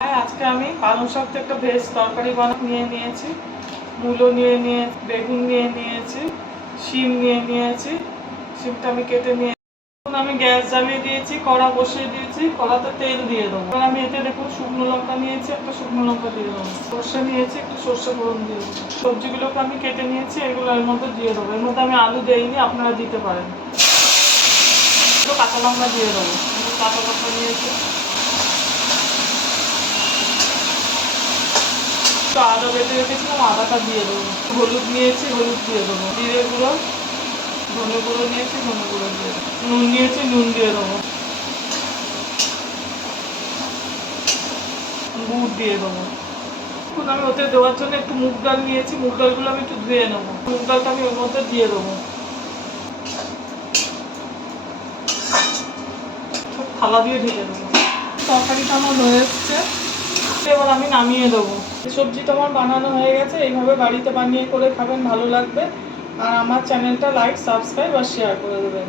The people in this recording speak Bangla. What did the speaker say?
আজকে আমি পালং শাক একটা ভেজ তরকারি নিয়ে নিয়েছি, মূলো নিয়ে নিয়েছি, বেগুন নিয়ে নিয়েছি, শিম নিয়ে নিয়েছি। শিমটা আমি কেটে নিয়ে আমি গ্যাস জ্বালিয়ে দিয়েছি, কড়া বসিয়ে দিয়েছি, কড়াতে তেল দিয়ে দেবো। এবার আমি এতে দেখুন শুকনো লঙ্কা নিয়েছি, একটা শুকনো লঙ্কা দিয়ে দেবো, সর্ষে নিয়েছি, একটু সর্ষে ফোড়ন দিয়ে দেবো। সবজিগুলোকে আমি কেটে নিয়েছি, এগুলো এর মধ্যে দিয়ে দেবো। এর মধ্যে আমি আলু দেইনি, আপনারা দিতে পারেন। একটু কাঁচা লঙ্কা দিয়ে দেবো, কাঁচা লঙ্কা নিয়েছি, একটু আদা বেটে রেখেছিলাম, আদাটা দিয়ে দেবো। হলুদ নিয়েছি, হলুদ দিয়ে দেবো। জিরে গুঁড়ো, ধনে গুঁড়ো নিয়েছি, ধনে গুঁড়ো দিয়ে দেবো। নুন নিয়েছি, নুন দিয়ে দেবো। গুড় দিয়ে দেবো। এখন আমি ওতে দেওয়ার জন্য একটু মুগ ডাল নিয়েছি, মুগ ডালগুলো আমি একটু ধুয়ে নেবো। মুগ ডালটা আমি ওর মধ্যে দিয়ে দেবো। থালা দিয়ে ঢেকে দেবো। তরকারিটা আমার হয়ে এসছে, এবার আমি নামিয়ে দেবো। সবজিটা আমার বানানো হয়ে গেছে। এইভাবে বাড়িতে বানিয়ে করে খাবেন, ভালো লাগবে। আর আমার চ্যানেলটা লাইক, সাবস্ক্রাইব আর শেয়ার করে দেবেন।